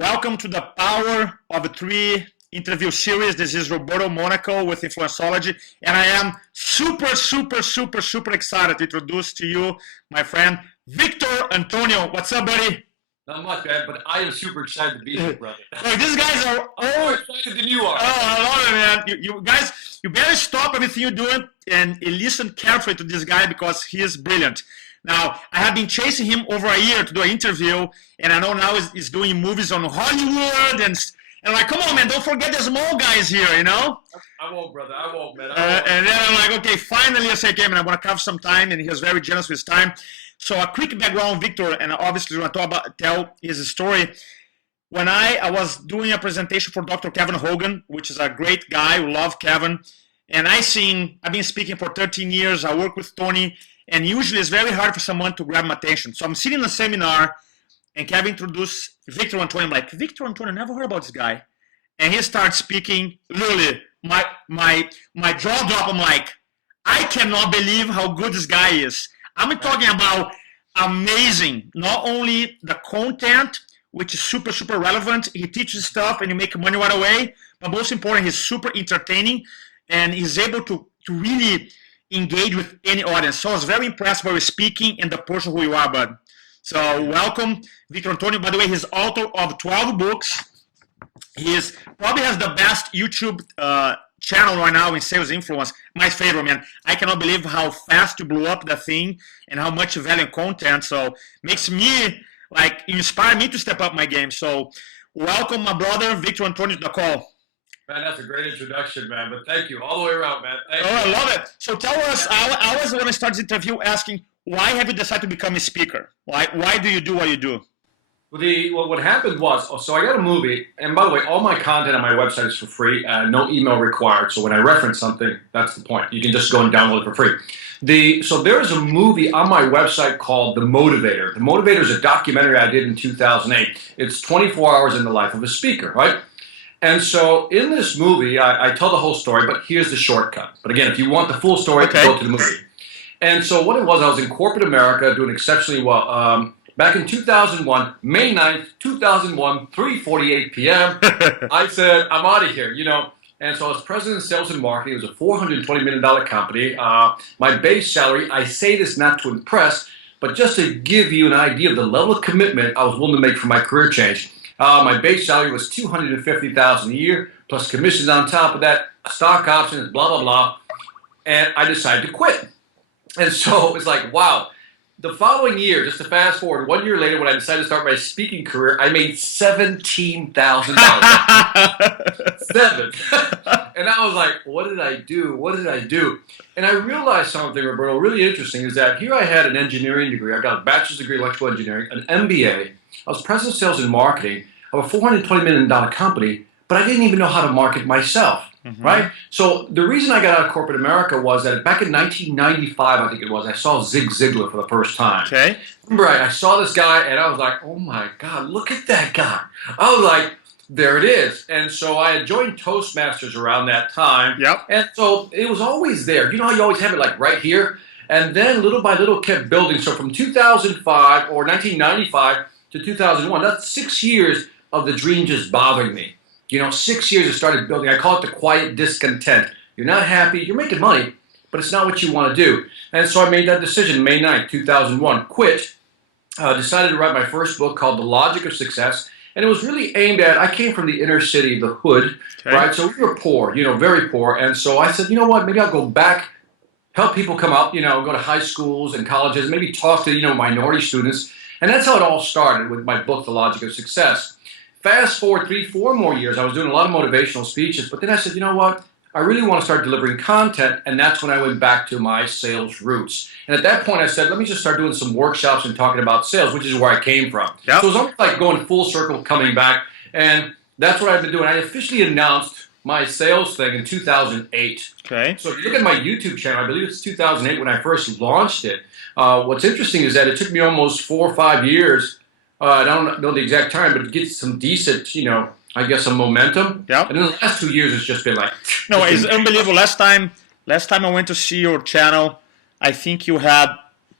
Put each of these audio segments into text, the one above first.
Welcome to the Power of Three interview series. This is Roberto Monaco with Influencology, and I am super excited to introduce to you my friend Victor Antonio. What's up, buddy? Not much, man, but I am super excited to be here, brother. Like, these guys are more excited than you are. Oh, I love it, man. You guys, you better stop everything you're doing and listen carefully to this guy because he is brilliant. Now, I have been chasing him over a year to do an interview, and I know now he's doing movies on Hollywood, and like, come on, man, don't forget the small guys here, you know? I won't, brother. I won't, man. And then I'm like, okay, finally I say, okay, man, I want to carve some time, and he was very generous with his time. So a quick background on Victor, and obviously I want to tell his story. When I was doing a presentation for Dr. Kevin Hogan, which is a great guy, we love Kevin, and I've been speaking for 13 years, I work with Tony, and usually it's very hard for someone to grab my attention. So I'm sitting in a seminar, and Kevin introduced Victor Antonio. I'm like, Victor Antonio, never heard about this guy. And he starts speaking, literally, my jaw drop. I'm like, I cannot believe how good this guy is. I'm talking about amazing. Not only the content, which is super relevant. He teaches stuff and you make money right away. But most important, he's super entertaining, and he's able to really engage with any audience. So I was very impressed by your speaking and the person who you are, bud. So welcome, Victor Antonio. By the way, he's author of 12 books. He probably has the best YouTube channel right now in sales influence. My favorite, man. I cannot believe how fast you blew up the thing and how much value and content. So makes me, like, inspire me to step up my game. So welcome, my brother, Victor Antonio, to the call. Man, that's a great introduction, man. But thank you all the way around, man. Thank you. I love it. So tell us, I always want to start this interview asking, why have you decided to become a speaker? Why do you do what you do? Well, what happened was, so I got a movie, and by the way, all my content on my website is for free, no email required. So when I reference something, that's the point. You can just go and download it for free. So there is a movie on my website called The Motivator. The Motivator is a documentary I did in 2008. It's 24 hours in the life of a speaker, right? And so in this movie, I tell the whole story, but here's the shortcut. But again, if you want the full story, go to the movie. And so what it was, I was in corporate America doing exceptionally well. Back in 2001, May 9th, 2001, 3:48 p.m., I said, I'm out of here, you know. And so I was president of sales and marketing. It was a $420 million company. My base salary, I say this not to impress, but just to give you an idea of the level of commitment I was willing to make for my career change. My base salary was $250,000 a year, plus commissions on top of that, stock options, blah, blah, blah. And I decided to quit. And so it's like, wow. The following year, just to fast forward, 1 year later when I decided to start my speaking career, I made $17,000. Seven. And I was like, what did I do? What did I do? And I realized something, Roberto, really interesting, is that here I had an engineering degree. I got a bachelor's degree in electrical engineering, an MBA. I was president of sales and marketing of a $420 million company, but I didn't even know how to market myself. Right? So the reason I got out of corporate America was that back in 1995, I think it was, I saw Zig Ziglar for the first time. Okay. Remember, I saw this guy and I was like, oh my God, look at that guy. I was like, there it is. And so I had joined Toastmasters around that time. Yep. And so it was always there. You know how you always have it like right here? And then little by little kept building. So from 2005 or 1995 to 2001, that's 6 years of the dream just bothering me. You know, 6 years I started building. I call it the quiet discontent. You're not happy. You're making money, but it's not what you want to do. And so I made that decision May 9th, 2001. Quit. Decided to write my first book called The Logic of Success. And it was really aimed at, I came from the inner city, the hood, right? So we were poor, you know, very poor. And so I said, you know what, maybe I'll go back, help people come out, you know, go to high schools and colleges, maybe talk to, you know, minority students. And that's how it all started with my book, The Logic of Success. Fast forward 3-4 more years, I was doing a lot of motivational speeches, but then I said, you know what? I really want to start delivering content, and that's when I went back to my sales roots. And at that point, I said, let me just start doing some workshops and talking about sales, which is where I came from. Yep. So it was almost like going full circle, coming back, and that's what I've been doing. I officially announced my sales thing in 2008. Okay. So if you look at my YouTube channel, I believe it's 2008 when I first launched it. What's interesting is that it took me almost 4 or 5 years. I don't know the exact time, but it gets some decent, you know, I guess some momentum. Yeah. And in the last 2 years, it's just been like... No, it's unbelievable. Last time I went to see your channel, I think you had,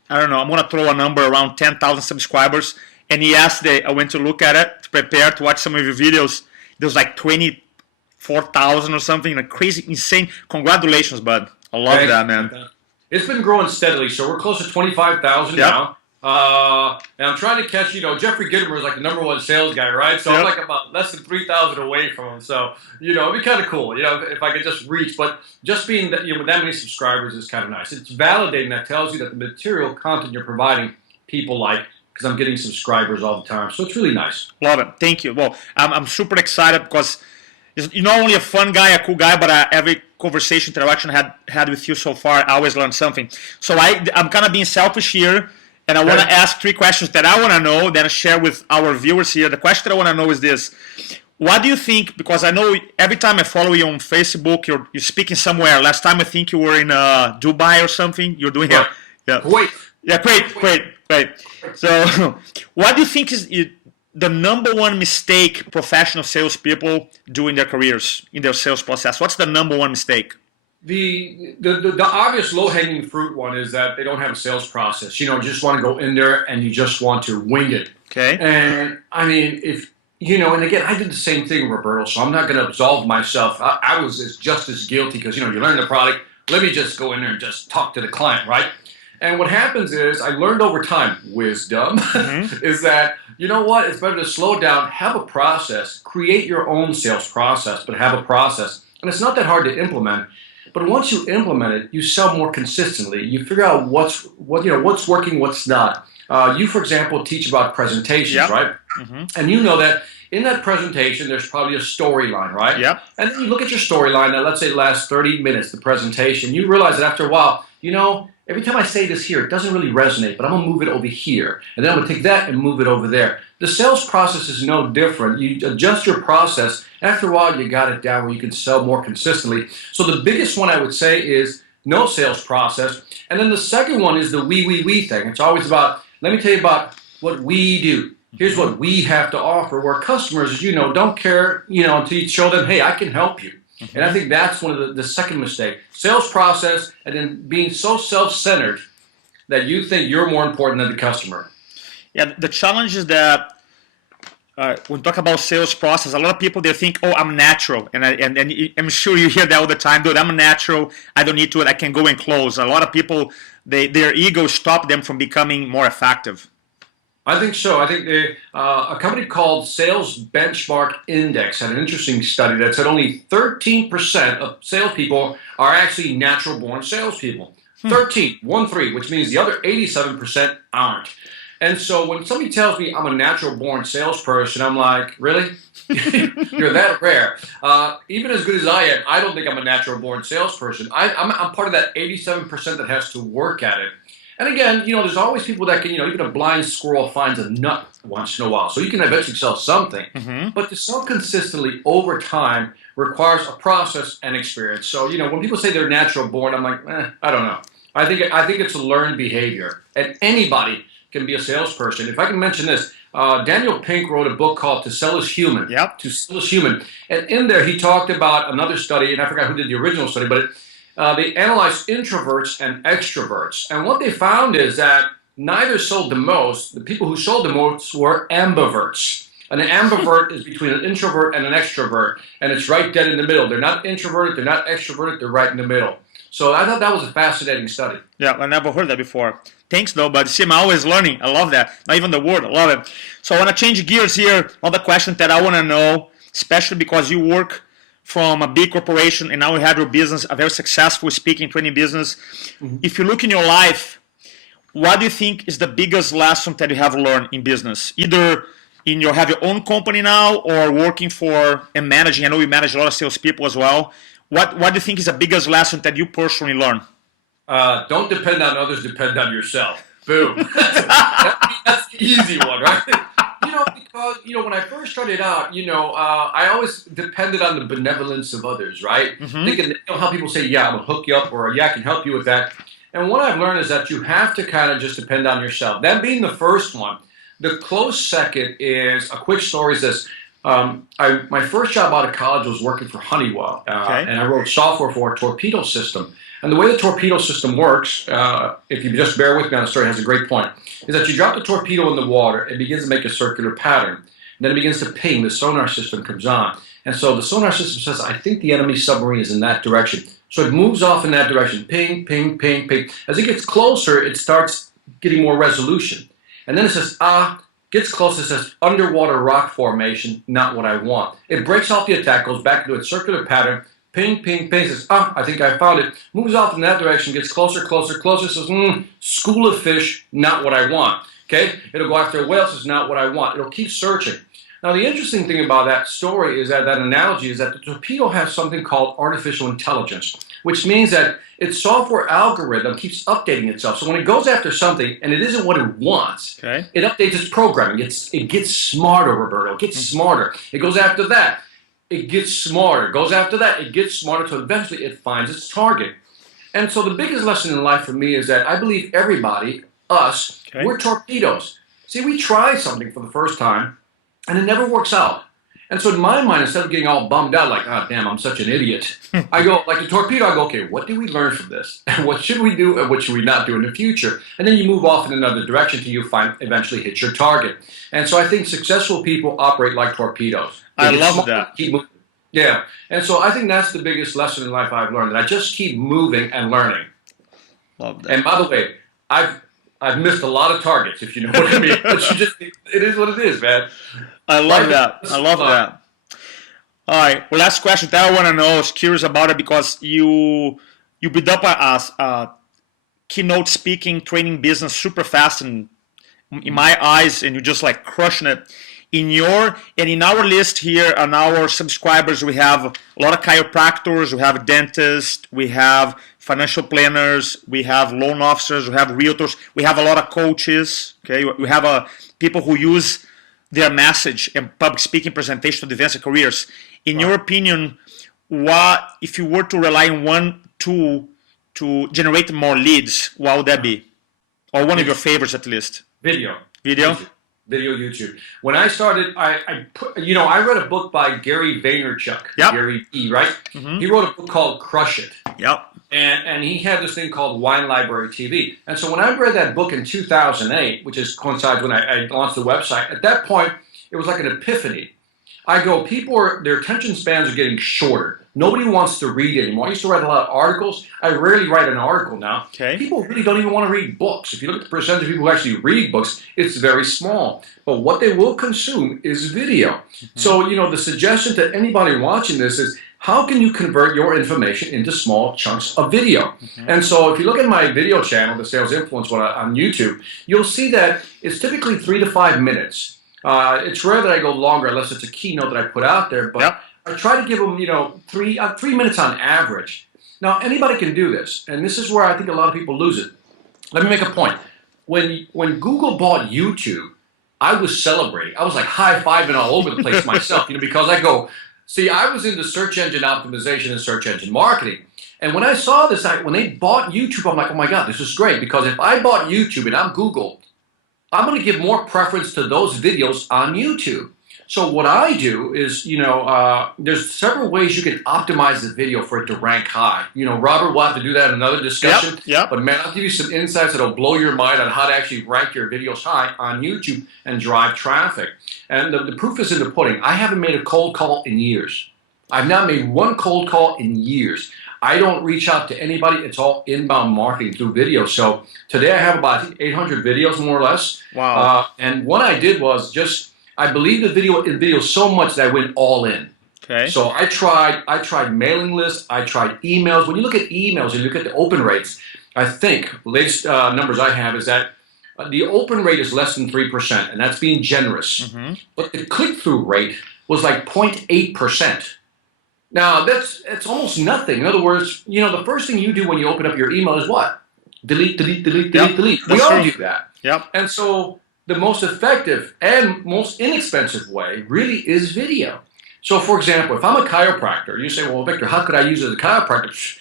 I don't know, I'm going to throw a number around 10,000 subscribers. and yesterday I went to look at it to prepare to watch some of your videos. There was like 24,000 or something, like crazy, insane. Congratulations, bud. I love that, man. It's been growing steadily, so we're close to 25,000 now. And I'm trying to catch, Jeffrey Gitomer is like the #1 sales guy, right? So I'm like about less than 3,000 away from him. So, it'd be kind of cool, if I could just reach. But just being that, with that many subscribers is kind of nice. It's validating. That tells you that the material content you're providing, people like, because I'm getting subscribers all the time. So it's really nice. Love it. Thank you. Well, I'm super excited because you're not only a fun guy, a cool guy, but every conversation, interaction I had with you so far, I always learn something. So I'm kind of being selfish here. And I want to ask 3 questions that I want to know, then I share with our viewers here. The question that I want to know is this. What do you think, because I know every time I follow you on Facebook, you're speaking somewhere. Last time I think you were in Dubai or something. You're doing it. Yeah. Kuwait. Yeah, great. So what do you think is the #1 mistake professional salespeople do in their careers, in their sales process? What's the #1 mistake? The obvious low-hanging fruit one is that they don't have a sales process. You just want to go in there and you just want to wing it. Okay. And I mean, and again, I did the same thing, Roberto, so I'm not going to absolve myself. I was just as guilty because, you learn the product. Let me just go in there and just talk to the client, right? And what happens is, I learned over time, wisdom, is that, you know what, it's better to slow down, have a process, create your own sales process, but have a process. And it's not that hard to implement. But once you implement it, you sell more consistently. You figure out what's working, what's not. You, for example, teach about presentations, right? And you know that in that presentation, there's probably a storyline, right? Yep. And then you look at your storyline that, let's say, lasts 30 minutes, the presentation. You realize that after a while, every time I say this here, it doesn't really resonate, but I'm going to move it over here. And then I'm going to take that and move it over there. The sales process is no different. You adjust your process. After a while, you got it down where you can sell more consistently. So the biggest one I would say is no sales process. And then the second one is the we thing. It's always about, let me tell you about what we do. Here's what we have to offer, where customers, don't care, until you show them, hey, I can help you. And I think that's one of the second mistake. Sales process, and then being so self-centered that you think you're more important than the customer. Yeah, the challenge is that when we talk about sales process, a lot of people, they think, oh, I'm natural. And I'm sure you hear that all the time, dude, I'm natural, I don't need to, I can go and close. A lot of people, their ego stop them from becoming more effective. I think so. I think a company called Sales Benchmark Index had an interesting study that said only 13% of salespeople are actually natural-born salespeople. 13, 1-3, which means the other 87% aren't. And so when somebody tells me I'm a natural-born salesperson, I'm like, really? You're that rare. Even as good as I am, I don't think I'm a natural-born salesperson. I'm part of that 87% that has to work at it. And again, there's always people that can, even a blind squirrel finds a nut once in a while. So you can eventually sell something. But to sell consistently over time requires a process and experience. So, when people say they're natural born, I'm like, I don't know. I think it's a learned behavior. And anybody can be a salesperson. If I can mention this, Daniel Pink wrote a book called To Sell is Human. Yep. To Sell is Human. And in there, he talked about another study, and I forgot who did the original study, but they analyzed introverts and extroverts. And what they found is that neither sold the most. The people who sold the most were ambiverts. And an ambivert is between an introvert and an extrovert. And it's right dead in the middle. They're not introverted, they're not extroverted, they're right in the middle. So I thought that was a fascinating study. Yeah, I never heard that before. Thanks, though, but see, I'm always learning. I love that. Not even the word. I love it. So I want to change gears here. Another question that I want to know, especially because you work from a big corporation and now you have your business, a very successful speaking training business. If you look in your life, what do you think is the biggest lesson that you have learned in business? Either in have your own company now or working for and managing. I know you manage a lot of salespeople as well. What do you think is the biggest lesson that you personally learned? Don't depend on others, depend on yourself. Boom. That's the easy one, right? Because, when I first started out, I always depended on the benevolence of others, right? Thinking, how people say, yeah, I'm going to hook you up, or yeah, I can help you with that. And what I've learned is that you have to kind of just depend on yourself. That being the first one. The close second is, a quick story is this. My first job out of college was working for Honeywell, Okay. and I wrote software for a torpedo system. And the way the torpedo system works, if you just bear with me on the story, it has a great point, is that you drop the torpedo in the water, it begins to make a circular pattern. And then it begins to ping, the sonar system comes on. And so the sonar system says, I think the enemy submarine is in that direction. So it moves off in that direction, ping, ping, ping, ping. As it gets closer, it starts getting more resolution. And then it says, gets closer, it says, underwater rock formation, not what I want. It breaks off the attack, goes back into its circular pattern, ping, ping, ping, says, I think I found it. Moves off in that direction, gets closer, closer, closer, says, school of fish, not what I want. Okay? It'll go after a whale, says, not what I want. It'll keep searching. Now, the interesting thing about that story is that analogy is that the torpedo has something called artificial intelligence, which means that its software algorithm keeps updating itself. So when it goes after something and it isn't what it wants, Okay. it updates its programming. It gets smarter, Roberto. It gets smarter. It goes after that. It gets smarter. Goes after that. It gets smarter until eventually it finds its target. And so the biggest lesson in life for me is that I believe everybody, us, Okay. we're torpedoes. See, we try something for the first time, and it never works out. And so in my mind, instead of getting all bummed out, like, oh, damn, I'm such an idiot, I go, like the torpedo, I go, okay, what did we learn from this? And what should we do and what should we not do in the future? And then you move off in another direction till you eventually hit your target. And so I think successful people operate like torpedoes. I They get love smart, that. keep moving. Yeah. And so I think that's the biggest lesson in life I've learned, that I just keep moving and learning. Love that. And by the way, I've missed a lot of targets, if you know what I mean. But it is what it is, man. I love that. I love that. All right. Well, last question that I want to know. I was curious about it because you built up a keynote speaking training business super fast and in my eyes, and you're just like crushing it. In our list here on our subscribers, we have a lot of chiropractors, we have dentists, we have financial planners, we have loan officers, we have realtors, we have a lot of coaches. Okay, we have people who use their message and public speaking presentation to advance their careers. In your opinion, what if you were to rely on one tool to generate more leads? What would that be? Or one of your favorites, at least. Video. YouTube. When I started, I read a book by Gary Vaynerchuk. Yep. Gary E, right? Mm-hmm. He wrote a book called Crush It. Yep. And he had this thing called Wine Library TV. And so when I read that book in 2008, which coincides when I launched the website, at that point, it was like an epiphany. I go, their attention spans are getting shorter. Nobody wants to read anymore. I used to write a lot of articles. I rarely write an article now. Okay. People really don't even want to read books. If you look at the percentage of people who actually read books, it's very small. But what they will consume is video. Mm-hmm. So, the suggestion to anybody watching this is, how can you convert your information into small chunks of video? Mm-hmm. And so if you look at my video channel, The Sales Influence One on YouTube, you'll see that it's typically 3 to 5 minutes. It's rare that I go longer unless it's a keynote that I put out there, but yep. I try to give them, 3 minutes on average. Now, anybody can do this, and this is where I think a lot of people lose it. Let me make a point. When Google bought YouTube, I was celebrating. I was like high-fiving all over the place myself, because I go, see, I was into search engine optimization and search engine marketing. And when I saw this, when they bought YouTube, I'm like, oh my God, this is great, because if I bought YouTube and I'm Google, I'm going to give more preference to those videos on YouTube. So what I do is, there's several ways you can optimize the video for it to rank high. Robert will have to do that in another discussion. Yep. But man, I'll give you some insights that'll blow your mind on how to actually rank your videos high on YouTube and drive traffic. And the proof is in the pudding. I haven't made a cold call in years. I've not made one cold call in years. I don't reach out to anybody. It's all inbound marketing through video. So today I have about 800 videos, more or less. Wow. And what I did was I believed in video so much that I went all in. Okay. So I tried mailing lists. I tried emails. When you look at emails and you look at the open rates, I think the latest numbers I have is that the open rate is less than 3%, and that's being generous. Mm-hmm. But the click-through rate was like 0.8%. Now, it's almost nothing. In other words, the first thing you do when you open up your email is what? Delete, delete, delete, delete, delete. We all do that. Yep. And so the most effective and most inexpensive way really is video. So, for example, if I'm a chiropractor, you say, well, Victor, how could I use it as a chiropractor?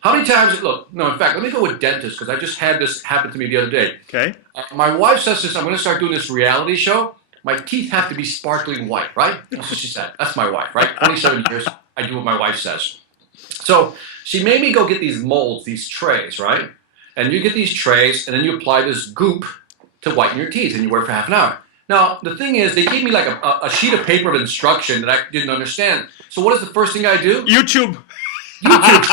How many times, in fact, let me go with dentist, because I just had this happen to me the other day. Okay. My wife says this, I'm going to start doing this reality show. my teeth have to be sparkling white, right? That's what she said. That's my wife, right? 27 years, I do what my wife says. So she made me go get these molds, these trays, right? And you get these trays, and then you apply this goop to whiten your teeth, and you wear it for half an hour. Now, the thing is, they gave me like a sheet of paper of instruction that I didn't understand. So what is the first thing I do? YouTube. YouTube.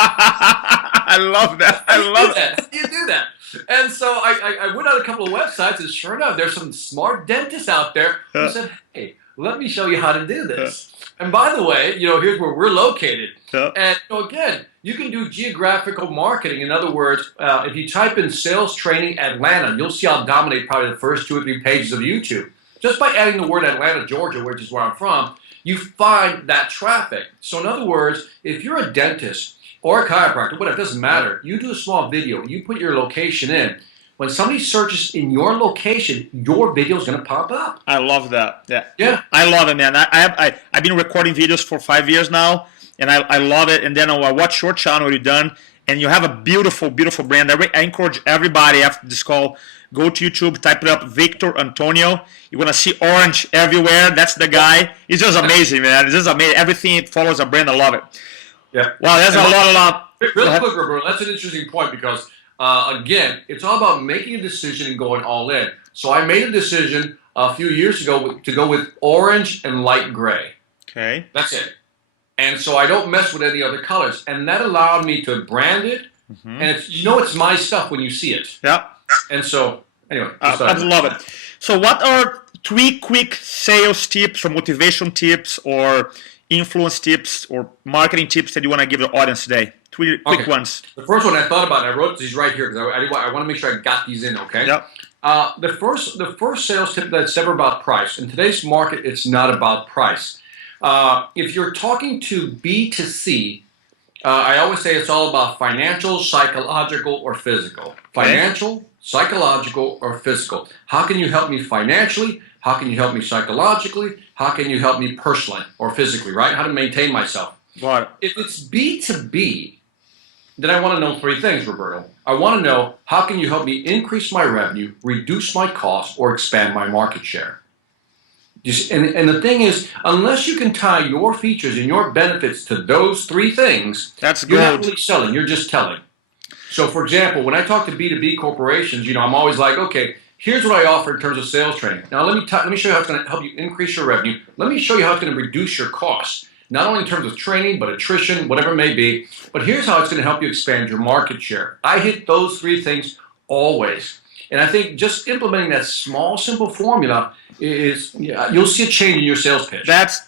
I love that. I love that. You do that. And so I went on a couple of websites, and sure enough, there's some smart dentists out there who said, hey, let me show you how to do this. And by the way, here's where we're located. And again, you can do geographical marketing. In other words, if you type in sales training Atlanta, you'll see I'll dominate probably the first 2 or 3 pages of YouTube. Just by adding the word Atlanta, Georgia, which is where I'm from, you find that traffic. So in other words, if you're a dentist or a chiropractor, whatever, it doesn't matter. You do a small video. You put your location in. When somebody searches in your location, your video is going to pop up. I love that. Yeah. Yeah. I love it, man. I've been recording videos for 5 years now, and I love it. And then I watch your channel you've done, and you have a beautiful, beautiful brand. I encourage everybody after this call, go to YouTube, type it up, Victor Antonio. You're going to see orange everywhere. That's the guy. It's just amazing, man. It's just amazing. Everything follows a brand. I love it. Yeah. Wow, that's a lot. Really quick, Roberto, that's an interesting point because, again, it's all about making a decision and going all in. So I made a decision a few years ago to go with orange and light gray. Okay. That's it. And so I don't mess with any other colors. And that allowed me to brand it. And it's my stuff when you see it. Yeah. And so, anyway. I love it. So what are 3 quick sales tips or motivation tips or influence tips or marketing tips that you want to give the audience today? 3 quick ones. The first one I thought about, I wrote these right here because I want to make sure I got these in, okay? Yep. The first sales tip that's ever about price. In today's market, it's not about price. If you're talking to B2C, I always say it's all about financial, psychological, or physical. Financial, psychological, or physical. How can you help me financially? How can you help me psychologically? How can you help me personally or physically, right? How to maintain myself. Got it. If it's B2B, then I want to know 3 things, Roberto. I want to know how can you help me increase my revenue, reduce my costs, or expand my market share. And the thing is, unless you can tie your features and your benefits to those 3 things, you're not really selling, you're just telling. So for example, when I talk to B2B corporations, I'm always like, okay, here's what I offer in terms of sales training. Now let me show you how it's going to help you increase your revenue. Let me show you how it's going to reduce your costs. Not only in terms of training, but attrition, whatever it may be. But here's how it's going to help you expand your market share. I hit those 3 things always. And I think just implementing that small, simple formula is, you'll see a change in your sales pitch. That's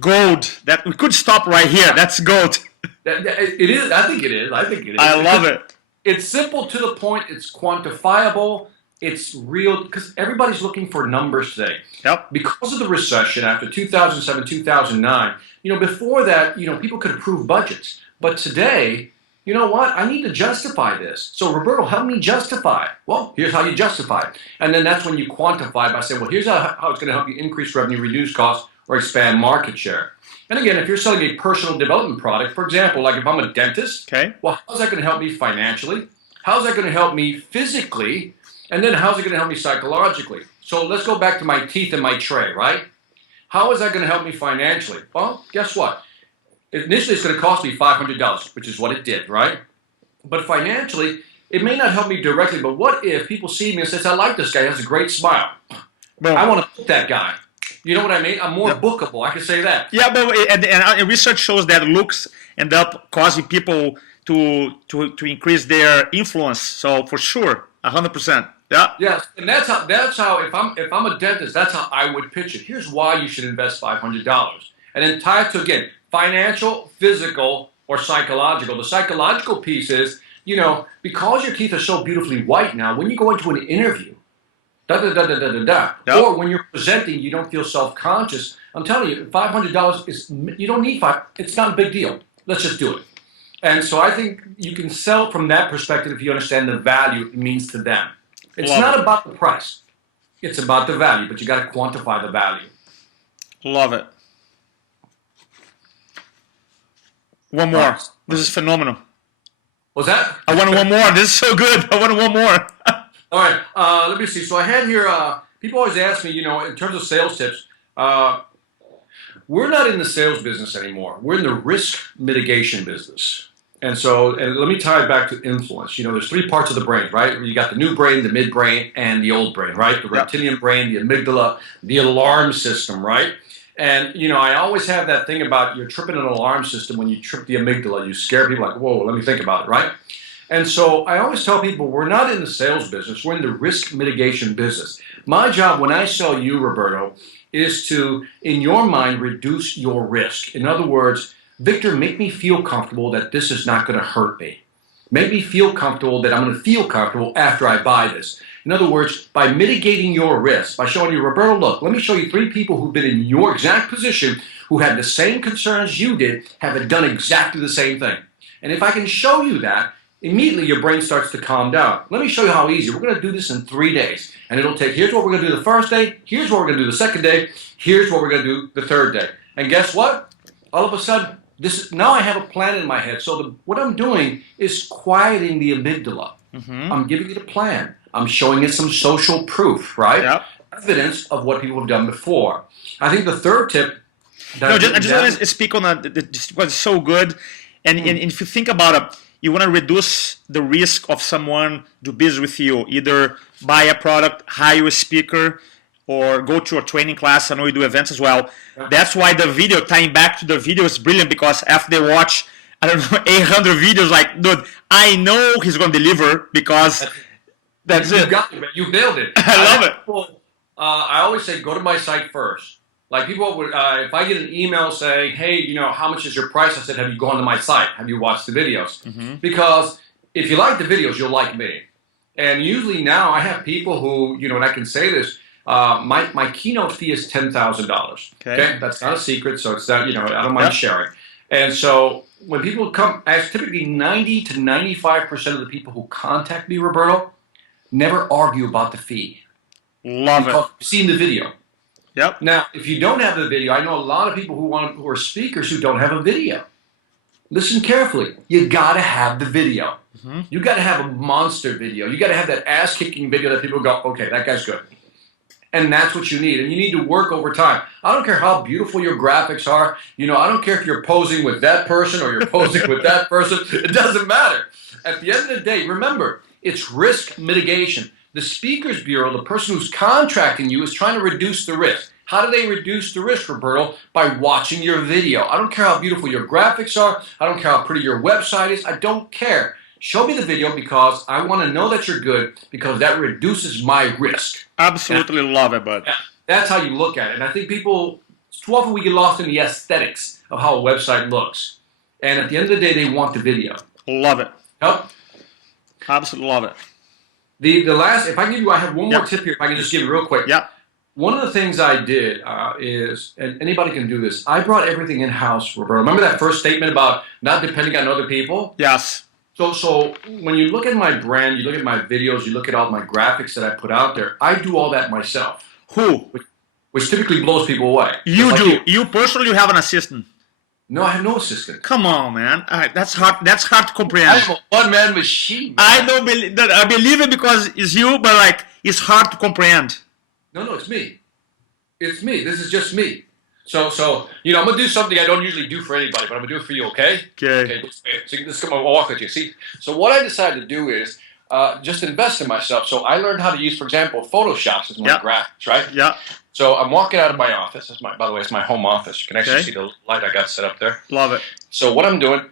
gold. That we could stop right here. That's gold. It is. I think it is. I love it. It's simple to the point. It's quantifiable. It's real because everybody's looking for numbers today. Yep. Because of the recession after 2007, 2009, before that, people could approve budgets. But today, you know what? I need to justify this. So Roberto, help me justify it. Well, here's how you justify it. And then that's when you quantify by saying, well, here's how it's going to help you increase revenue, reduce costs, or expand market share. And again, if you're selling a personal development product, for example, like if I'm a dentist, well, how's that going to help me financially? How's that going to help me physically? And then how's it going to help me psychologically? So let's go back to my teeth and my tray, right? How is that going to help me financially? Well, guess what? Initially, it's going to cost me $500, which is what it did, right? But financially, it may not help me directly, but what if people see me and says, I like this guy, he has a great smile. I want to book that guy. You know what I mean? I'm more bookable. I can say that. Yeah, but and research shows that looks end up causing people to increase their influence. So for sure, 100%. Yeah. Yes, and that's how if I'm a dentist, that's how I would pitch it. Here's why you should invest $500, and then tie it to again financial, physical, or psychological. The psychological piece is because your teeth are so beautifully white now. When you go into an interview, or when you're presenting, you don't feel self-conscious. I'm telling you, $500 is you don't need $500. It's not a big deal. Let's just do it. And so I think you can sell from that perspective if you understand the value it means to them. It's not about the price. It's about the value, but you got to quantify the value. Love it. One more. This is phenomenal. What's that? I want one more. This is so good. I want one more. All right. Let me see. So I had here people always ask me, in terms of sales tips, we're not in the sales business anymore. We're in the risk mitigation business. And so, and let me tie it back to influence. There's three parts of the brain, right? You got the new brain, the midbrain, and the old brain, right? The reptilian brain, the amygdala, the alarm system, right? And, I always have that thing about you're tripping an alarm system when you trip the amygdala. You scare people like, whoa, let me think about it, right? And so I always tell people we're not in the sales business. We're in the risk mitigation business. My job when I sell you, Roberto, is to, in your mind, reduce your risk. In other words, Victor, make me feel comfortable that this is not going to hurt me. Make me feel comfortable that I'm going to feel comfortable after I buy this. In other words, by mitigating your risk, by showing you, Roberto, look, let me show you three people who've been in your exact position, who had the same concerns you did, have done exactly the same thing. And if I can show you that, immediately your brain starts to calm down. Let me show you how easy. We're going to do this in 3 days. And it'll take, here's what we're going to do the first day, here's what we're going to do the second day, here's what we're going to do the third day. And guess what? All of a sudden, now I have a plan in my head. So what I'm doing is quieting the amygdala. I'm giving it a plan. I'm showing it some social proof, right? Yep. Evidence of what people have done before. I think the third tip. I just want to speak on that. This was so good. And if you think about it, you want to reduce the risk of someone do business with you, either buy a product, hire a speaker, or go to a training class. I know you do events as well. Yeah. That's why the video, tying back to the video, is brilliant, because after they watch, 800 videos, like, dude, I know he's going to deliver, because that's it. You got it, you nailed it. I love it. People, I always say, go to my site first. Like, people would, if I get an email saying, hey, how much is your price? I said, have you gone to my site? Have you watched the videos? Because if you like the videos, you'll like me. And usually now I have people who, and I can say this, my keynote fee is $10,000. Okay, that's not a secret, so it's that, I don't mind sharing. And so when people come, as typically 90 to 95% of the people who contact me, Roberto, never argue about the fee. Love it. You've seen the video. Yep. Now, if you don't have the video, I know a lot of people who are speakers who don't have a video. Listen carefully. You got to have the video. You got to have a monster video. You got to have that ass-kicking video that people go, okay, that guy's good. And that's what you need. And you need to work over time. I don't care how beautiful your graphics are. I don't care if you're posing with that person or you're posing with that person. It doesn't matter. At the end of the day, remember, it's risk mitigation. The Speakers Bureau, the person who's contracting you, is trying to reduce the risk. How do they reduce the risk, Roberto? By watching your video. I don't care how beautiful your graphics are. I don't care how pretty your website is. I don't care. Show me the video, because I want to know that you're good, because that reduces my risk. Absolutely love it, bud. That's how you look at it. And I think people, too often we get lost in the aesthetics of how a website looks. And at the end of the day, they want the video. Love it. Yep. Absolutely love it. The last, if I give you, I have one more tip here, if I can just give it real quick. Yeah. One of the things I did is, and anybody can do this, I brought everything in-house, Roberto. Remember that first statement about not depending on other people? Yes. So when you look at my brand, you look at my videos, you look at all my graphics that I put out there, I do all that myself. Who? Which typically blows people away. You do. You personally have an assistant. No, I have no assistant. Come on, man. That's hard. That's hard to comprehend. I have a one-man machine. Man. I don't believe that. I believe it because it's you, but like it's hard to comprehend. No, it's me. It's me. This is just me. So I'm gonna do something I don't usually do for anybody, but I'm gonna do it for you, okay? Okay. So this is gonna walk with you. See. So what I decided to do is just invest in myself. So I learned how to use, for example, Photoshop as my graphics, right? Yeah. So I'm walking out of my office. By the way, it's my home office. You can actually see the light I got set up there. Love it. So what I'm doing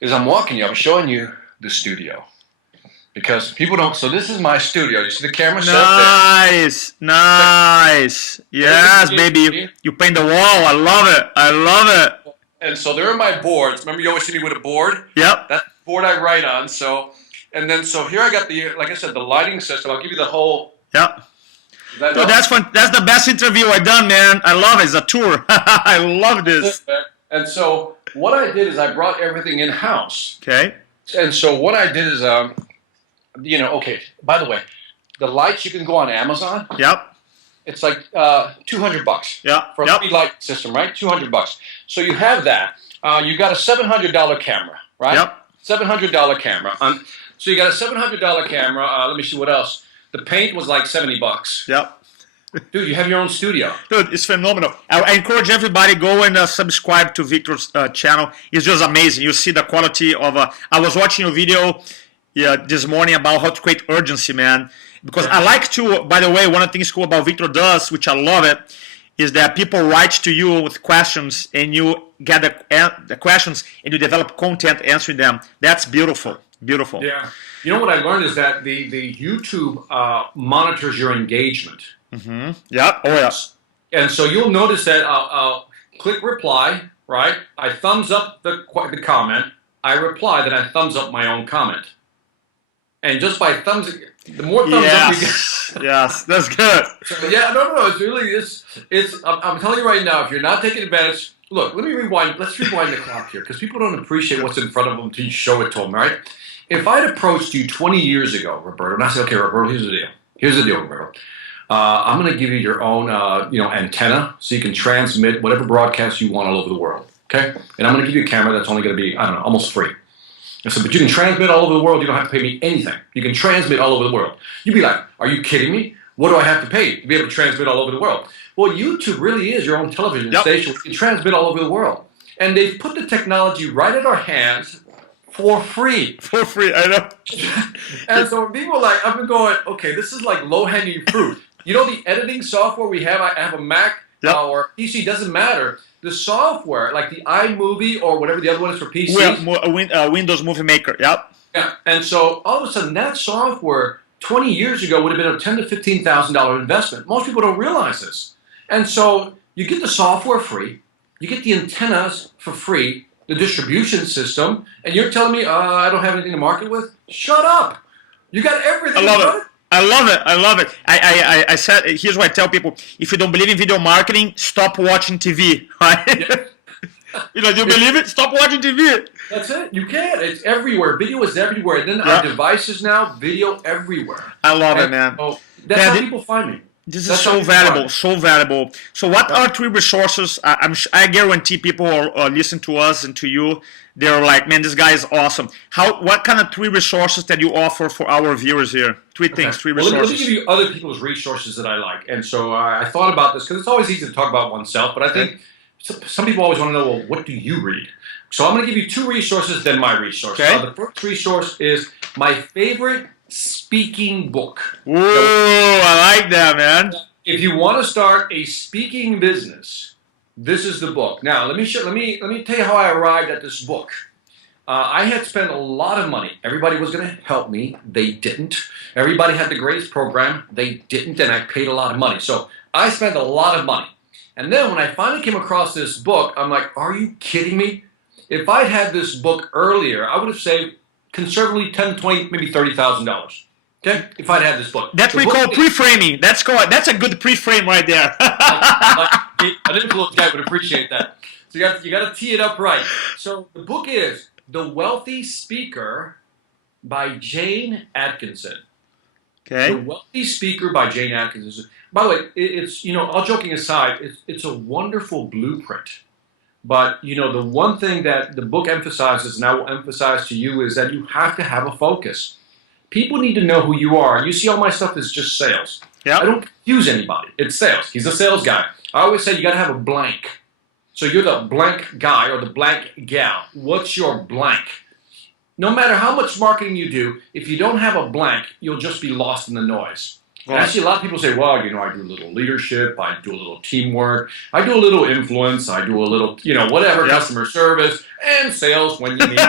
is I'm showing you the studio. Because people don't, so this is my studio. You see the camera set up there? Nice. Yes, baby. You paint the wall. I love it. I love it. And so there are my boards. Remember you always see me with a board? Yep. That board I write on. So here I got like I said, the lighting system. I'll give you the whole. Yep. So that's fun. That's the best interview I've done, man. I love it. It's a tour. I love this. And so what I did is I brought everything in-house. Okay. And so what I did is, okay, by the way, the lights you can go on Amazon. Yep. It's like $200. Yeah. For a free light system, right? $200. So you have that. You got a $700 camera, right? Yep. $700 camera. So you got a $700 camera. Let me see what else. The paint was like $70. Yep. Dude, you have your own studio. Dude, it's phenomenal. I encourage everybody go and subscribe to Victor's channel. It's just amazing. You see the quality of. I was watching a video this morning about how to create urgency, man. Because I like to. By the way, one of the things cool about Victor does, which I love it, is that people write to you with questions, and you get the questions, and you develop content answering them. That's beautiful. Beautiful. Yeah. You know what I learned is that the YouTube monitors your engagement. Mm-hmm. Yeah. Oh, yes. And so you'll notice that I'll click reply, right? I thumbs up the comment. I reply, then I thumbs up my own comment. And just by the more thumbs up you get. Yes, that's good. So, yeah, no. It's really, I'm telling you right now, if you're not taking advantage, look, let's rewind the clock here, because people don't appreciate what's in front of them until you show it to them, right? If I'd approached you 20 years ago, Roberto, and I said, okay, Roberto, here's the deal. Here's the deal, Roberto. I'm going to give you your own, antenna so you can transmit whatever broadcast you want all over the world, okay? And I'm going to give you a camera that's only going to be, I don't know, almost free. I said, but you can transmit all over the world. You don't have to pay me anything. You can transmit all over the world. You'd be like, are you kidding me? What do I have to pay to be able to transmit all over the world? Well, YouTube really is your own television station. You can transmit all over the world. And they've put the technology right at our hands for free. For free, I know. And so people are like, I've been going, okay, this is like low-hanging fruit. You know the editing software we have? I have a Mac or PC, doesn't matter. The software, like the iMovie or whatever the other one is for PC. Windows Movie Maker, yep. Yeah, and so all of a sudden that software 20 years ago would have been a $10,000 to $15,000 investment. Most people don't realize this. And so you get the software free, you get the antennas for free, the distribution system, and you're telling me I don't have anything to market with? Shut up! You got everything. I love it. I love it. I said, here's what I tell people: if you don't believe in video marketing, stop watching TV. Right? Yeah. Do you believe it? Stop watching TV. That's it. You can't. It's everywhere. Video is everywhere. And then our devices now, video everywhere. I love it, man. So that's how people find me. This is so valuable, so valuable. So what are 3 resources? I guarantee people who listen to us and to you, they're like, man, this guy is awesome. What kind of 3 resources that you offer for our viewers here? 3 things, 3 resources. Let me give you other people's resources that I like. And so I thought about this, because it's always easy to talk about oneself, but I think some people always want to know, well, what do you read? So I'm going to give you 2 resources, then my resource. Okay. The first resource is my favorite speaking book. Whoa, I like that, man. If you want to start a speaking business, this is the book. Now, let me tell you how I arrived at this book. I had spent a lot of money. Everybody was going to help me. They didn't. Everybody had the greatest program. They didn't, and I paid a lot of money. So I spent a lot of money. And then when I finally came across this book, I'm like, are you kidding me? If I'd had this book earlier, I would have saved conservatively $10,000, $20,000, maybe $30,000. Okay, if I'd had this book. That's what we call pre-framing. That's a good pre-frame right there. An influence guy would appreciate that. So you got to tee it up right. So the book is The Wealthy Speaker by Jane Atkinson. Okay. The Wealthy Speaker by Jane Atkinson. By the way, it's all joking aside, it's a wonderful blueprint. But the one thing that the book emphasizes, and I will emphasize to you, is that you have to have a focus. People need to know who you are. You see, all my stuff is just sales. Yeah. I don't confuse anybody. It's sales. He's a sales guy. I always say you got to have a blank. So you're the blank guy or the blank gal. What's your blank? No matter how much marketing you do, if you don't have a blank, you'll just be lost in the noise. And I see a lot of people say, well, I do a little leadership, I do a little teamwork, I do a little influence, I do a little, whatever, customer service, and sales when you need it.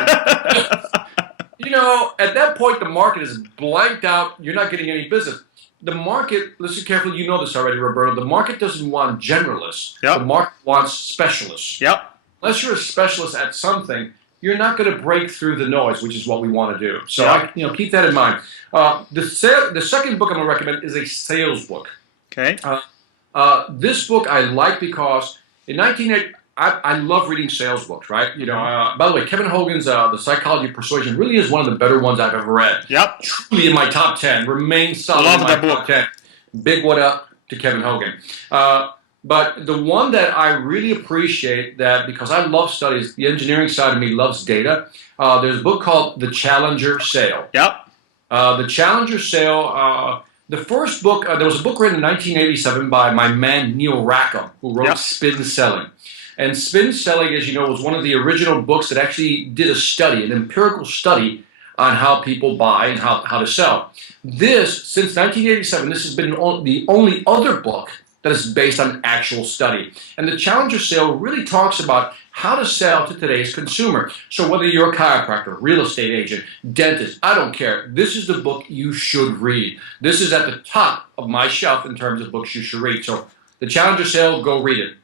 At that point, the market is blanked out. You're not getting any business. The market, listen carefully, you know this already, Roberto, the market doesn't want generalists. Yep. The market wants specialists. Yep. Unless you're a specialist at something, you're not going to break through the noise, which is what we want to do. So keep that in mind. The second book I'm going to recommend is a sales book. Okay. This book I like because in 1980, I love reading sales books, right? By the way, Kevin Hogan's The Psychology of Persuasion really is one of the better ones I've ever read. Yep. Truly in my top 10. Remains solid in my top 10. Big what up to Kevin Hogan. But the one that I really appreciate, that because I love studies, the engineering side of me loves data. There's a book called The Challenger Sale. Yep. The Challenger Sale, The first book, there was a book written in 1987 by my man Neil Rackham, who wrote Spin Selling. And Spin Selling, as you know, was one of the original books that actually did a study, an empirical study on how people buy and how to sell. This, since 1987, this has been the only other book that is based on actual study. And the Challenger Sale really talks about how to sell to today's consumer. So whether you're a chiropractor, real estate agent, dentist, I don't care. This is the book you should read. This is at the top of my shelf in terms of books you should read. So the Challenger Sale, go read it.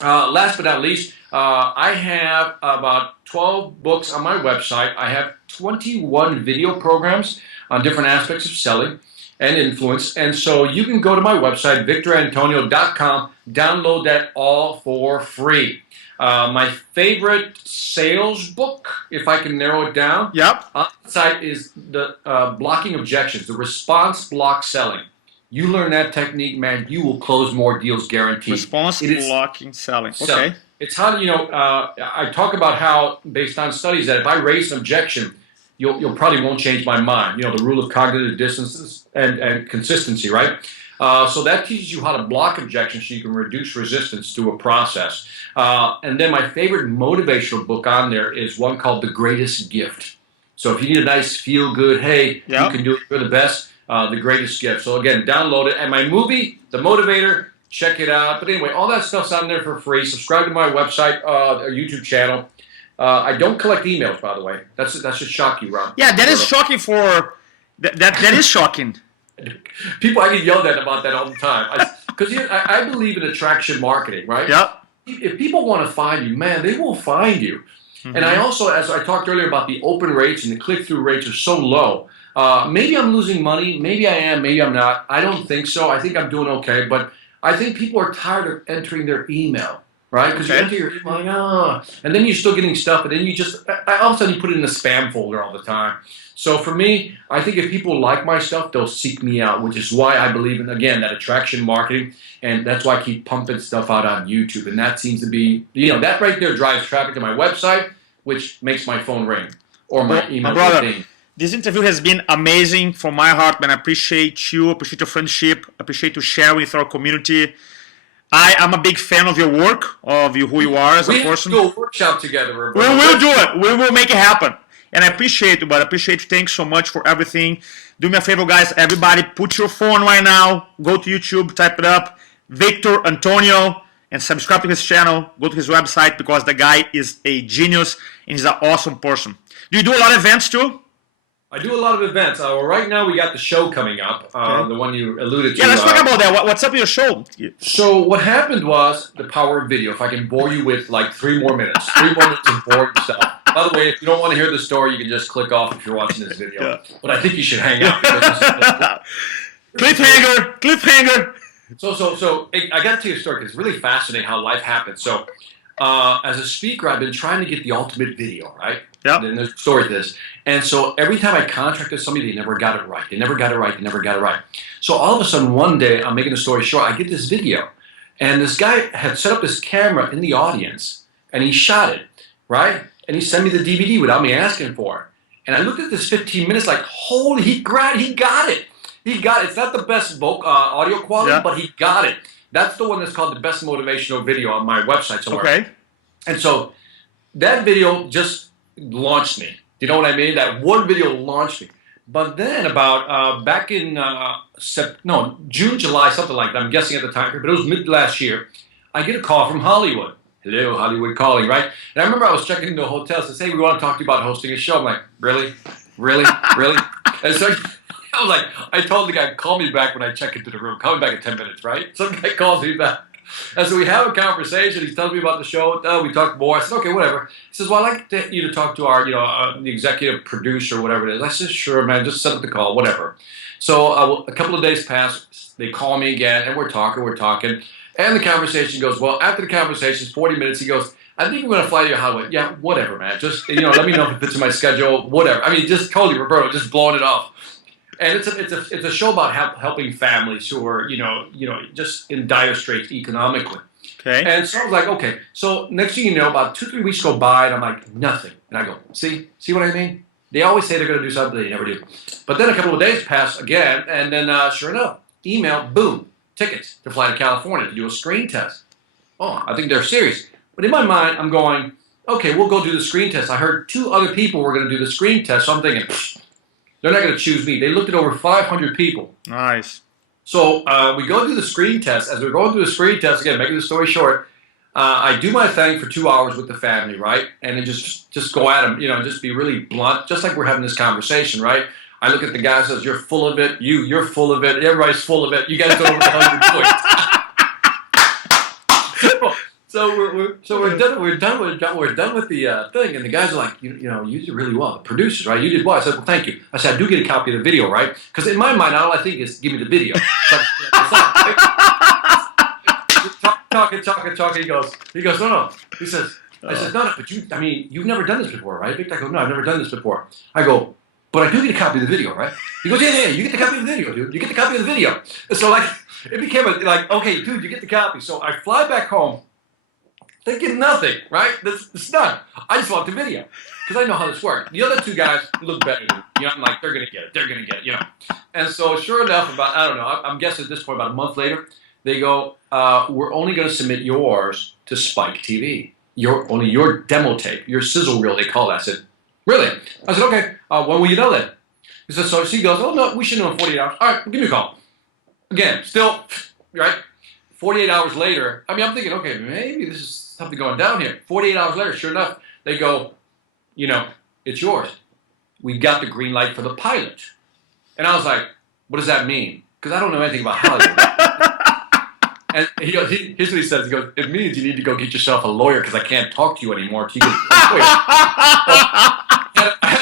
Last but not least, I have about 12 books on my website. I have 21 video programs on different aspects of selling and influence. And so you can go to my website, victorantonio.com, download that all for free. My favorite sales book, if I can narrow it down, on the site is the Blocking Objections, the Response Block Selling. You learn that technique, man, you will close more deals guaranteed. Response blocking selling. Okay. It's how, I talk about how, based on studies, that if I raise an objection, you'll probably won't change my mind. The rule of cognitive dissonance and consistency, right? So that teaches you how to block objections so you can reduce resistance to a process. And then my favorite motivational book on there is one called The Greatest Gift. So if you need a nice feel-good, hey, you can do it, you're the best, The Greatest Gift. So again, download it. And my movie, The Motivator, check it out. But anyway, all that stuff's on there for free. Subscribe to my website, or YouTube channel. I don't collect emails, by the way. That should shock you, Ron. Yeah, that is shocking for... That is shocking. People, I get yelled at about that all the time. Because I believe in attraction marketing, right? Yep. If people want to find you, man, they will find you. Mm-hmm. And I also, as I talked earlier about the open rates and the click-through rates are so low. Maybe I'm losing money. Maybe I am. Maybe I'm not. I don't think so. I think I'm doing okay. But I think people are tired of entering their email, right? Because you enter your email, and then you're still getting stuff, and then you just, all of a sudden you put it in the spam folder all the time. So for me, I think if people like my stuff, they'll seek me out, which is why I believe in, again, that attraction marketing, and that's why I keep pumping stuff out on YouTube. And that seems to be, that right there drives traffic to my website, which makes my phone ring, or my email ring. This interview has been amazing from my heart, man. I appreciate you, appreciate your friendship, appreciate you sharing with our community. I'm a big fan of your work, of who you are as a person. We will do a workshop together, Roberto. We will do it. We will make it happen. And I appreciate you, but I appreciate you. Thanks so much for everything. Do me a favor, guys. Everybody, put your phone right now. Go to YouTube, type it up, Victor Antonio, and subscribe to his channel. Go to his website because the guy is a genius and he's an awesome person. Do you do a lot of events too? I do a lot of events. Right now we got the show coming up, the one you alluded to. Yeah, let's talk about that. What's up with your show? So what happened was the power of video. If I can bore you with like 3 more minutes. 3 more minutes of boring stuff. By the way, if you don't want to hear the story, you can just click off if you're watching this video. Yeah. But I think you should hang out. Cliffhanger. So I got to tell you a story because it's really fascinating how life happens. So as a speaker, I've been trying to get the ultimate video, right? Yeah. And there's a story to this. And so every time I contracted somebody, they never got it right. They never got it right. So all of a sudden, one day, I'm making the story short, I get this video. And this guy had set up this camera in the audience, and he shot it, right? And he sent me the DVD without me asking for it. And I looked at this 15 minutes like, holy, he got it. He got it. It's not the best audio quality, but he got it. That's the one that's called the best motivational video on my website somewhere. Okay. And so that video just launched me. You know what I mean? That one video launched me. But then about back in June, July, something like that, I'm guessing at the time, but it was mid last year, I get a call from Hollywood. Hello, Hollywood calling, right? And I remember I was checking into the hotel and said, hey, we want to talk to you about hosting a show. I'm like, really? And so I was like, I told the guy, call me back when I check into the room. Call me back in 10 minutes, right? Some guy calls me back. And so we have a conversation. He tells me about the show. We talk more. I said, okay, whatever. He says, well, I'd like you to talk to our, the executive producer, whatever it is. I said, sure, man, just set up the call, whatever. So a couple of days pass. They call me again, and we're talking. And the conversation goes, well, after the conversation, 40 minutes, he goes, I think we're going to fly you to Hollywood. Yeah, whatever, man. Just, let me know if it fits in my schedule, whatever. I mean, just totally, Roberto, just blowing it off. And it's a show about helping families who are, just in dire straits economically. Okay. And so I was like, okay. So next thing you know, about 2-3 weeks go by, and I'm like, nothing. And I go, see what I mean? They always say they're going to do something, they never do. But then a couple of days pass again, and then sure enough, email, boom, tickets to fly to California to do a screen test. Oh, I think they're serious. But in my mind, I'm going, okay, we'll go do the screen test. I heard 2 other people were going to do the screen test, so I'm thinking, they're not going to choose me. They looked at over 500 people. Nice. So we go do the screen test. As we're going through the screen test, again, making the story short, I do my thing for 2 hours with the family, right? And then just go at them, just be really blunt, just like we're having this conversation, right? I look at the guy and says, you're full of it. You're full of it. Everybody's full of it. You guys go over 100 points. So we're done with the thing, and the guys are like, you did really well. The producers, right? You did well. I said, well, thank you. I said, I do get a copy of the video, right? Because in my mind, all I think is, give me the video. Talking. He goes, no. He says, I said, no, but you've never done this before, right? Victor? I go, no, I've never done this before. I go, but I do get a copy of the video, right? He goes, yeah, you get the copy of the video, dude. You get the copy of the video. And so it became okay, dude, you get the copy. So I fly back home. Thinking nothing, right? It's done. I just want the video because I know how this works. The other 2 guys look better. I'm like, they're gonna get it. And so, sure enough, I'm guessing at this point, about a month later, they go, we're only going to submit yours to Spike TV. Only your demo tape, your sizzle reel, they call that. I said, really? I said, okay. When will you know that? He said, so she goes, oh no, we should know in 48 hours. All right, give me a call. Again, still, right? 48 hours later, I'm thinking, okay, maybe this is something going down here. 48 hours later, sure enough, they go, it's yours. We got the green light for the pilot. And I was like, what does that mean? Because I don't know anything about Hollywood. And here's what he says. He goes, it means you need to go get yourself a lawyer because I can't talk to you anymore.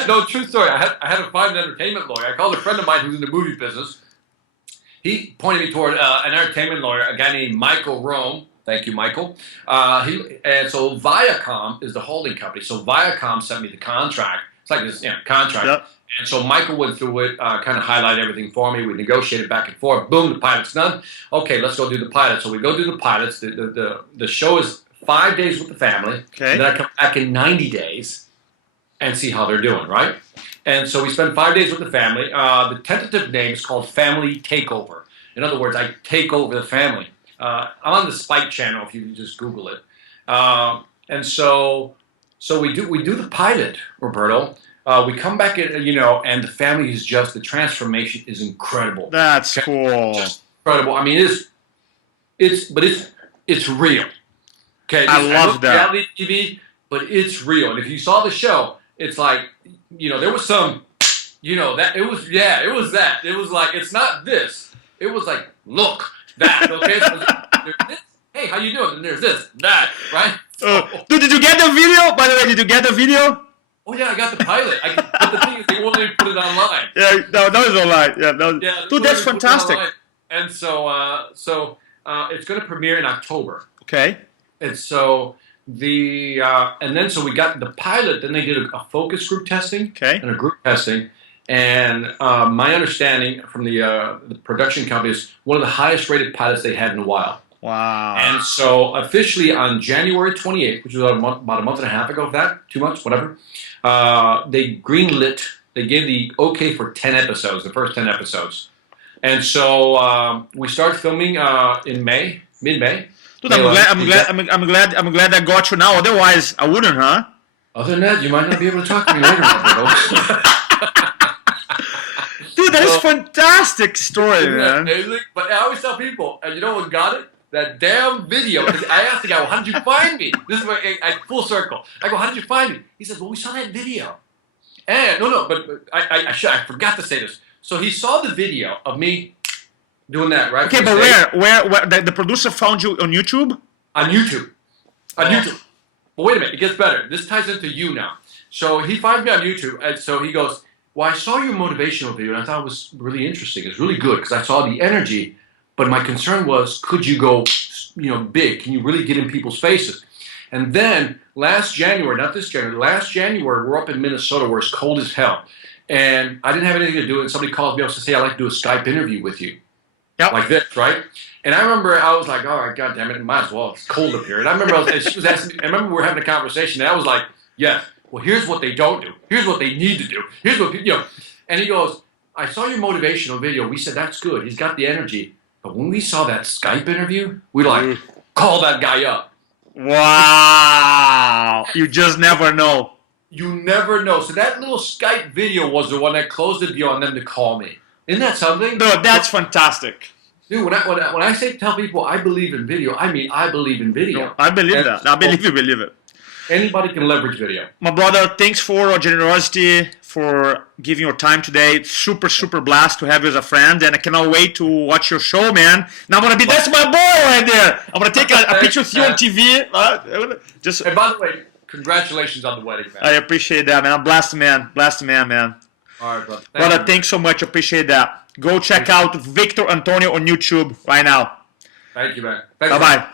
No, true story. I had to find an entertainment lawyer. I called a friend of mine who's in the movie business. He pointed me toward an entertainment lawyer, a guy named Michael Rome. Thank you, Michael. And so Viacom is the holding company. So Viacom sent me the contract. It's like this contract. Yep. And so Michael went through it, kind of highlighted everything for me. We negotiated back and forth. Boom, the pilot's done. Okay, let's go do the pilot. So we go do the pilots. The show is 5 days with the family. Okay. And then I come back in 90 days and see how they're doing, right? And so we spend 5 days with the family. The tentative name is called Family Takeover. In other words, I take over the family. I'm on the Spike channel if you just Google it. And so we do the pilot, Roberto. We come back in, and the family is the transformation is incredible. That's cool. Just incredible. It's real. Okay. I love that. Reality TV, but it's real. And if you saw the show, it's like, there was some, it was that. It was like, it's not this. It was like, look, that, okay? So there's this. Hey, how you doing? And there's this, that, right? Dude, did you get the video? By the way, did you get the video? Oh, yeah, I got the pilot. But the thing is, they won't let me put it online. Yeah, no, that is online. Yeah, dude, that's fantastic. And so it's going to premiere in October. Okay. And so so we got the pilot. Then they did a focus group testing and a group testing. And my understanding from the production company is one of the highest rated pilots they had in a while. Wow. And so officially on January 28th, which was about a month and a half ago, 2 months, whatever, they greenlit, they gave the okay for 10 episodes, the first 10 episodes. And so we started filming in mid-May. Dude, I'm glad I got you now. Otherwise, I wouldn't, huh? Other than that, you might not be able to talk to me later, Dude, that is fantastic story, man. But I always tell people, and you know what got it? That damn video. I asked the guy, well, how did you find me? This is I full circle. I go, how did you find me? He says, well, we saw that video. And but I forgot to say this. So he saw the video of me doing that, right? Okay, but where the producer found you on YouTube? On YouTube. On YouTube. But wait a minute, it gets better. This ties into you now. So he finds me on YouTube, and so he goes, well, I saw your motivational video, and I thought it was really interesting. It was really good, because I saw the energy, but my concern was, could you go, big? Can you really get in people's faces? And then last January, not this January, last January, we're up in Minnesota where it's cold as hell. And I didn't have anything to do, and somebody calls me up and says, hey, I'd like to do a Skype interview with you. Yep. Like this, right? And I remember I was like, all right, goddamn it, might as well. It's cold up here. And I remember she was asking me, I remember we were having a conversation, and I was like, yes, well, here's what they don't do. Here's what they need to do. Here's what, And he goes, I saw your motivational video. We said, that's good. He's got the energy. But when we saw that Skype interview, we like, call that guy up. Wow. You just never know. You never know. So that little Skype video was the one that closed the deal on them to call me. Isn't that something? No, that's fantastic. Dude, when I tell people I believe in video, I mean I believe in video. No, I believe that. I believe you believe it. Anybody can leverage video. My brother, thanks for your generosity, for giving your time today. It's super, super blessed to have you as a friend, and I cannot wait to watch your show, man. Now I'm gonna be, that's my boy right there. I'm gonna take a picture with you on TV. And by the way, congratulations on the wedding, man. I appreciate that, man. I'm blessed, man. Blessed, man. All right, brother. Brother, thanks so much. Appreciate that. Go check out Victor Antonio on YouTube right now. Thank you, man. Bye-bye.